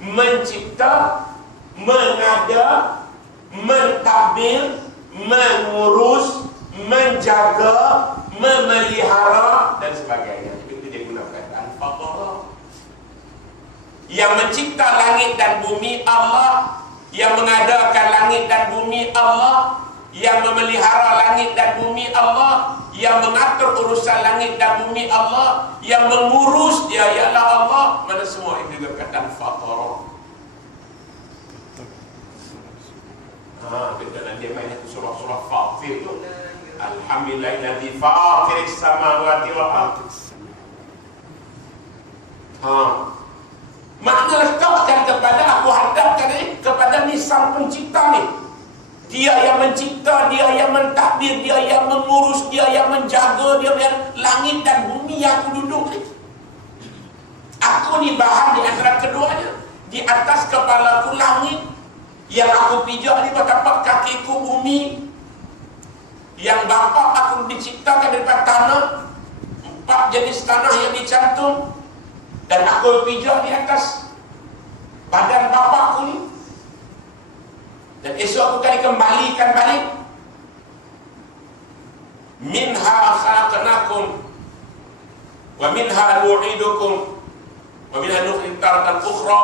mencipta, mengada, mentadbir, mengurus, menjaga, memelihara dan sebagainya. Itu dia gunakan al-fatara. Yang mencipta langit dan bumi Allah, yang mengadakan langit dan bumi Allah, yang memelihara langit dan bumi Allah, yang mengatur urusan langit dan bumi Allah, yang mengurus dia ialah Allah. Mana semua itu dikatakan fatara. Dalam dia main surah-surah Fatir tu, alhamdulillahilladzi fatiris samawati wal ardh. Makna letakkan kepada aku hadapkan kepada ni sang pencipta ni. Dia yang mencipta, dia yang mentadbir, dia yang mengurus, dia yang menjaga, dia yang langit dan bumi yang aku duduk ni. Aku ni bahan di antara keduanya. Di atas kepalaku langit, yang aku pijak ni bertapak kakiku bumi. Yang bapa aku diciptakan daripada tanah, 4 jenis tanah yang dicantum, dan aku pijak di atas badan bapa aku ni. Dan esok aku akan dikembalikan balik. Minha khalaqnakum wa minha nu'idukum wa minha nukhrijukum taratan ukhra.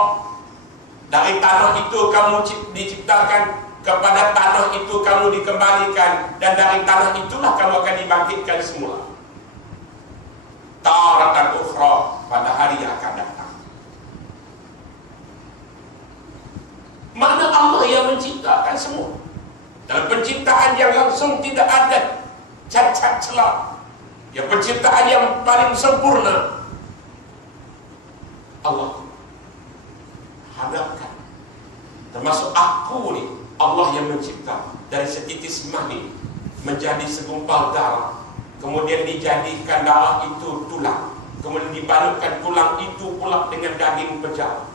Dari tanah itu kamu diciptakan, kepada tanah itu kamu dikembalikan, dan dari tanah itulah kamu akan dibangkitkan semula. Taratan ukhra, pada hari yang akan datang. Mana Allah yang menciptakan semua. Dalam penciptaan yang langsung tidak ada cacat celah. Yang penciptaan yang paling sempurna, Allah hadapkan. Termasuk aku ni, Allah yang mencipta dari setitis mani menjadi segumpal darah, kemudian dijadikan darah itu tulang, kemudian dibalutkan tulang itu pula dengan daging pejar,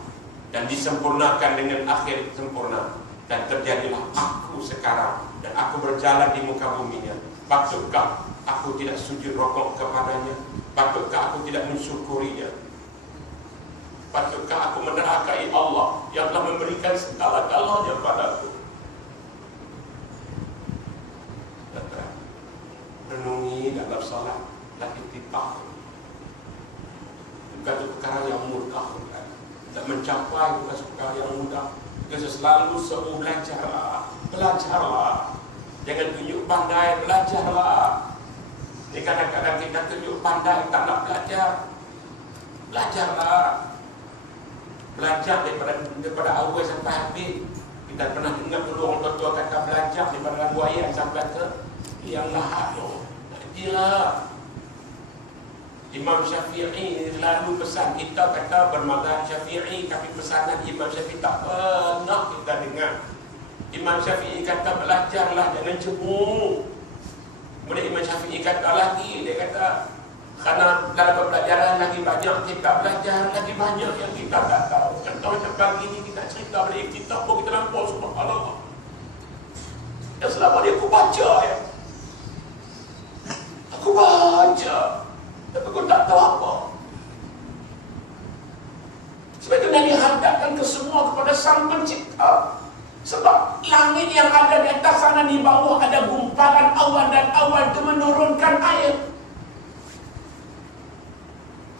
dan disempurnakan dengan akhir sempurna, dan terjadilah aku sekarang, dan aku berjalan di muka buminya. Patutkah aku tidak sujud rokok kepadanya? Patutkah aku tidak mensyukurinya? Patutkah aku menerakai Allah yang telah memberikan segala-galanya padaku? Renungi dalam salat dan ittifaq. Bukan perkara yang mudah, tak mencapai bukan perkara yang mudah. Kita selalu suruh belajarlah. Jangan tunjuk pandai, belajarlah. Ini kadang-kadang kita tunjuk pandai, tak nak belajar. Belajarlah. Belajar daripada awal sampai habis. Kita pernah dengar dulu orang tua kata belajar daripada buaya sampai ke yang lahat tu. Nantilah. Imam Syafi'i lalu pesan kita, kata bermadzhab Syafi'i, tapi pesanan Imam Syafi'i tak pernah kita dengar. Imam Syafi'i kata belajarlah, jangan cemur. Kemudian Imam Syafi'i kata lagi, dia kata kerana dalam pembelajaran lagi banyak kita belajar, lagi banyak yang kita tak tahu. Contoh macam pagi ni kita cerita pada iftitah pun kita nampak subhanallah. Dan selama ni aku baca ya. Aku baca, tapi aku tak tahu apa. Sebab itu Nabi hadapkan ke semua kepada Sang Pencipta. Sebab langit yang ada di atas sana, di bawah ada gumpalan awan, dan awan itu menurunkan air.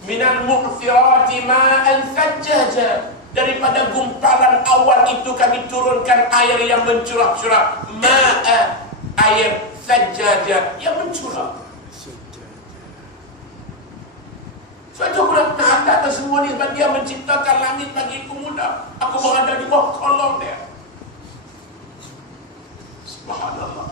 Minal mu'thirati ma'an thajjaja, daripada gumpalan awan itu kami turunkan air yang mencurah-curah. Ma'a, air thajjaja, yang mencurah. Sebab itu aku nak hadapkan semua ni, sebab dia menciptakan langit bagiku mudah. Aku berada di bawah kolong dia. Subhanallah.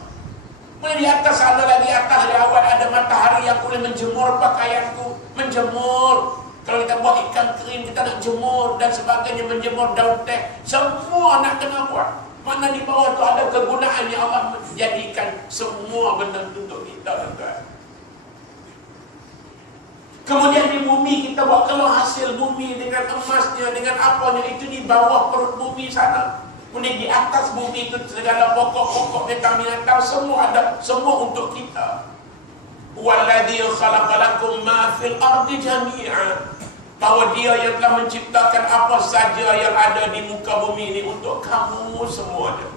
Kemudian di atas ada lagi, atas di awal ada matahari yang boleh menjemur pakaianku. Menjemur. Kalau kita buat ikan kering, kita nak jemur dan sebagainya, menjemur daun teh. Semua nak kena buat. Mana di bawah tu ada kegunaan yang Allah menjadikan semua benda untuk kita, tuan-tuan. Kemudian di bumi kita buat keluar hasil bumi dengan emasnya, dengan apanya, itu di bawah perut bumi sana. Kemudian di atas bumi itu segala pokok-pokok binatang semua ada, semua untuk kita. Walladzi khalaqalakum ma fil ardi jami'an. bahawa Dia yang telah menciptakan apa saja yang ada di muka bumi ini untuk kamu semuanya.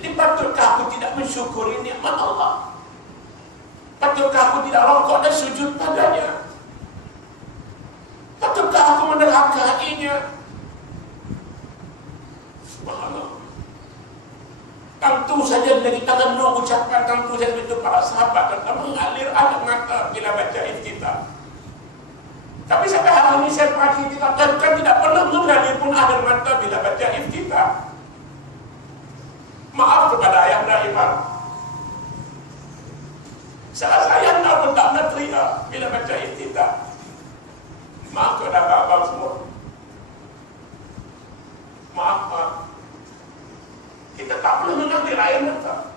Jadi patutkah aku tidak mensyukuri nikmat Allah? Patutkah aku tidak rokok dan sujud padanya? Patutkah aku menderhakainya? Subhanallah. Tentu saja bila kita renung ucapan, tentu saja itu para sahabat dan mengalir air mata bila baca iftitah. Tapi sampai hari ini saya pagi kita tidak pernah mengalir pun air mata bila baca iftitah. Maaf kepada ayahanda Iman. Saya pun tak nak teriak bila baca iftitah. Maaf kepada abang-abang semua. Maaf. Kita tak perlu mengalir air mata.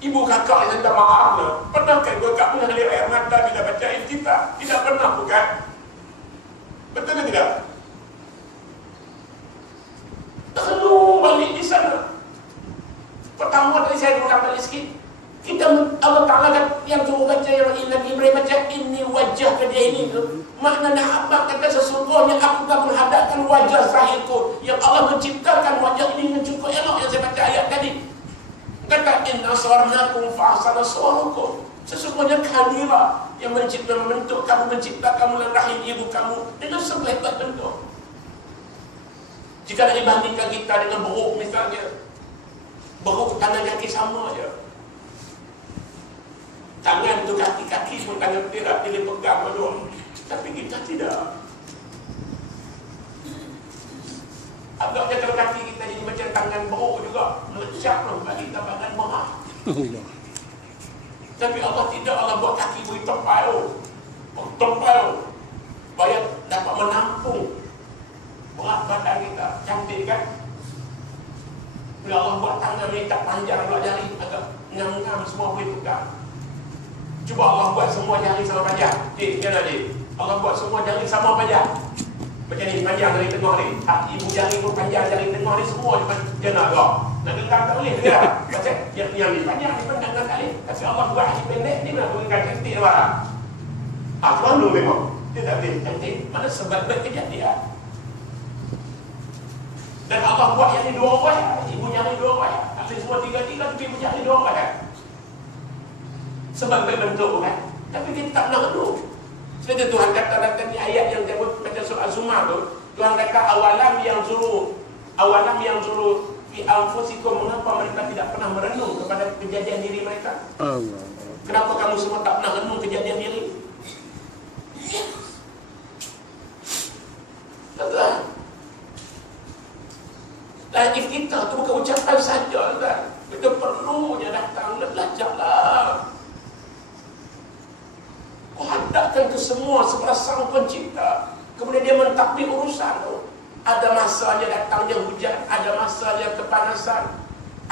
Ibu kakak yang minta maaf lah. Pernahkah ibu kakak mengalir air mata bila baca iftitah? Tidak pernah, bukan? Betul ke tidak? Terlalu balik di sana. Pertama tadi saya ulang balik sikit. Allah Ta'ala kan yang suruh baca yang Ibrahim baca ini wajah ke dia ini tu. Maknanya apa? Kata sesungguhnya aku akan menghadapkan wajah sahihku yang Allah menciptakan wajah ini dengan cukup elok yang saya baca ayat tadi. Kata inna sarnakum fa'asana suarakum. Sesungguhnya kamilah yang membentuk kamu, mencipta kamu dalam rahim ibu kamu dengan sebelah bentuk. Jika nak dibandingkan kita dengan beruk misalnya, beruk tangan kaki sama je. Tangan tu kaki-kaki pun tangan dia pegang doang. Tapi kita tidak. Agaknya kalau kaki kita jadi macam tangan beruk juga, melecak bagi kita badan merah. Tapi Allah tidak. Allah buat kaki beri tepal, supaya dapat menampung berat badan kita. Cantik kan? Bila Allah buat tangan ni tak panjang pula jari, agak ngam-ngam semua boleh pegang. Cuba Allah buat semua jari sama panjang. Macam mana Allah buat semua jari sama panjang. Macam ni, panjang jari tengah ni. Ibu jari pun panjang, jari tengah ni semua macam mana kau? Nak dengar tak boleh dengar. Macam yang ni panjang, ni panjang tak boleh. Kasi Allah buat ni pendek, ni nak berikan cantik lah. Selalu memang. Dia tak boleh cantik. Mana sebab kejadian. Dan Allah buat yang ni dua orang. Ibu jari dua orang. Tapi semua tiga-tiga, tapi ibu jari dua orang. Sebab bentuk kan. Tapi kita tak nak renung. Sebenarnya Tuhan kata dalam ni ayat yang macam surah Az-Zumar tu, Tuhan kata awalam yang zuru fi anfusikum, mengapa mereka tidak pernah merenung kepada kejadian diri mereka? Allah. Kenapa kamu semua tak pernah renung kejadian diri? Dan iftitah tu bukan ucapan saja kan. Kita perlunya datang dan belajarlah. Hadapkan ke semua sebelah Sang Pencipta. Kemudian dia mentakdir urusan tu. Ada masanya datangnya hujan, ada masanya kepanasan,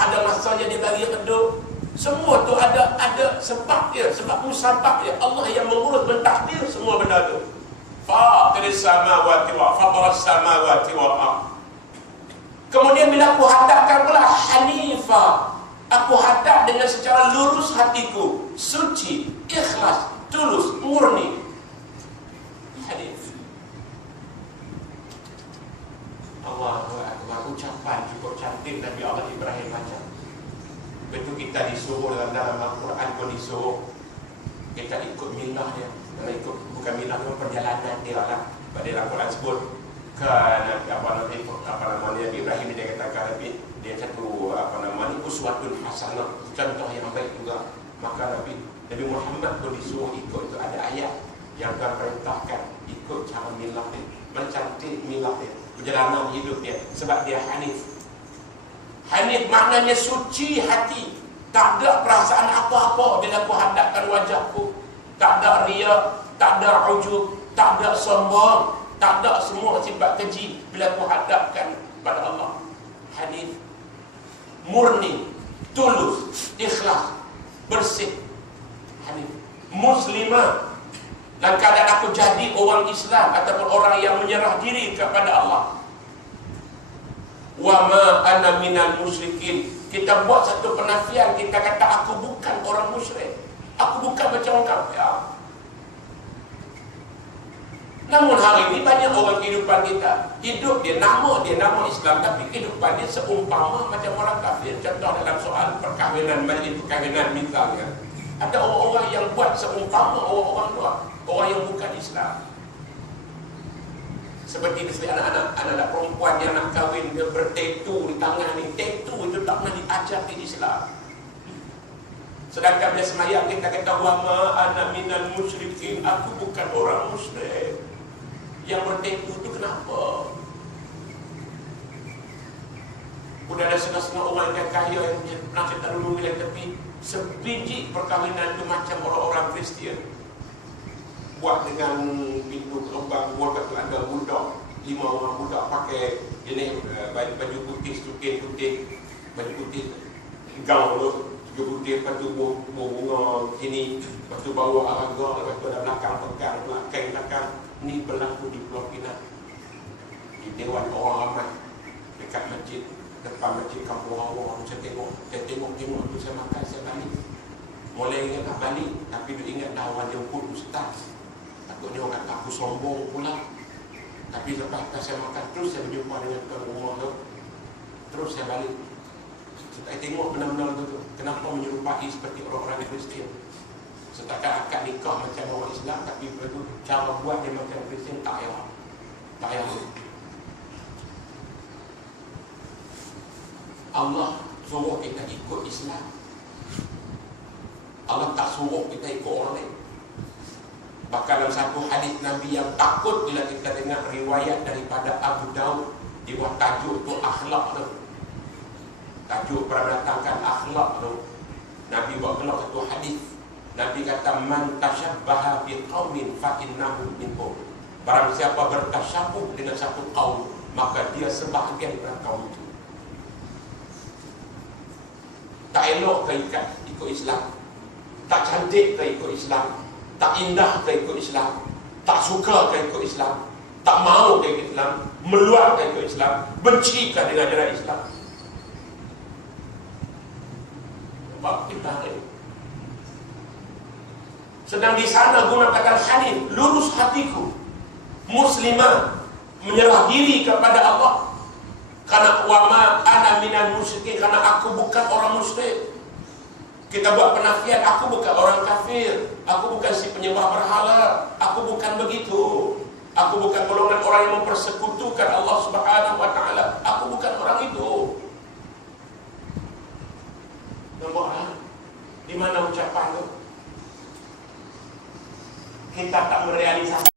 ada masanya dia bagi redup. Semua tu ada sebab dia, sebab musabab dia. Allah yang mengurus, mentakdir semua benda tu. Fatiris samawati wa fataras samawati wal ardh. Kemudian bila aku hadapkan pula Hanifah, aku hadap dengan secara lurus hatiku, suci, ikhlas, tulus, murni. Hadis. Allahu Akbar. Ucapan cukup cantik Nabi Allah Ibrahim macam. Betul kita disuruh dalam Al-Quran pun disuruh kita ikut milah dia. Kalau ikut bukan milah tu perjalanan dia lah. Pada Al-Quran sebut kan apa namanya Nabi Ibrahim dia katakan dia satu uswatun hasanah, contoh yang baik juga. Maka Nabi Muhammad pun disuruh ikut itu. Ada ayat yang Tuhan perintahkan ikut cara milah dia, mencantik milah dia, perjalanan hidup dia, sebab dia Hanif. Hanif maknanya suci hati, tak ada perasaan apa-apa bila aku hadapkan wajahku, tak ada riya, tak ada ujub, tak ada sombong, tak ada semua sifat keji bila aku hadapkan pada Allah. Hanif, murni, tulus, ikhlas, bersih. Hanif, muslimah. Dan keadaan aku jadi orang Islam ataupun orang yang menyerah diri kepada Allah. Wa ma ana minal musyrikin. Kita buat satu penafian, kita kata aku bukan orang musyrik. Aku bukan macam orang kafir. Namun hari ini banyak orang kehidupan kita hidup dia nama Islam, tapi kehidupan dia seumpama macam orang kafir. Contoh dalam soal perkahwinan, majlis perkahwinan misalnya, ada orang-orang yang buat seumpama orang-orang luar, orang yang bukan Islam. Seperti misalnya anak-anak perempuan yang nak kahwin, dia bertatu di tangan ni. Tatu itu tak pernah diajar di Islam. Sedangkan bila semayang kita kata wama ana minal musyrikin, aku bukan orang musyrik. Yang bertatu itu kenapa? Sudah ada setengah-setengah orang yang kaya yang pernah cerita dulu bilang, tapi sebiji perkahwinan itu macam orang-orang Kristian. Buat dengan pintu gelombang, buat ada budak, 5 orang budak pakai ini baju putih, stukin putih, baju putih, gaun tu, juga putih, lepas tu bunga sini, lepas tu bawa araga, lepas tu ada belakang pegang, kain belakang. Ini berlaku di Pulau Pinang, di Dewan Orang Ramai, dekat masjid, depan masjid Kampung Awang. Saya tengok tu saya makan, saya balik. Mulai ingat nak balik, tapi dia ingat dah orang jemput ustaz. Takutnya orang kata aku sombong pula. Tapi lepas saya makan, terus saya berjumpa dengan tuan rumah tu. Terus saya balik. Saya tengok benar-benar tu, kenapa menyerupai seperti orang-orang Kristian. Setakat akad nikah macam orang Islam, tapi begitu cara buat dia macam Kristian, tak payah. Allah suruh kita ikut Islam. Allah tak suruh kita ikut orang lain. Bahkan dalam satu hadis Nabi yang takut bila kita dengar riwayat daripada Abu Daud, di bawah tajuk tu akhlak tu. Tajuk mendatangkan akhlak tu. Nabi buat keluar satu hadis. Nabi kata man tashabbaha bi qaumin fa innahu minhum. Barang siapa bertasyabuh dengan satu kaum, maka dia sebahagian daripada kaum itu. Tak elok ke ikut Islam, tak cantik ke ikut Islam, tak indah ke ikut Islam, tak suka ke ikut Islam, tak mau ke ikut Islam, meluat ke ikut Islam, benci ke dengan ajaran Islam. Sebab kita ini sedang di sana guna kata hadis, lurus hatiku, muslimah, menyerah diri kepada Allah. Karena wama ana minal musyrikin, karena aku bukan orang musyrik. Kita buat penafian, aku bukan orang kafir, aku bukan si penyembah berhala, aku bukan begitu. Aku bukan golongan orang yang mempersekutukan Allah Subhanahu wa taala. Aku bukan orang itu. Nampak di mana ucapan itu? Kita tak merealisasi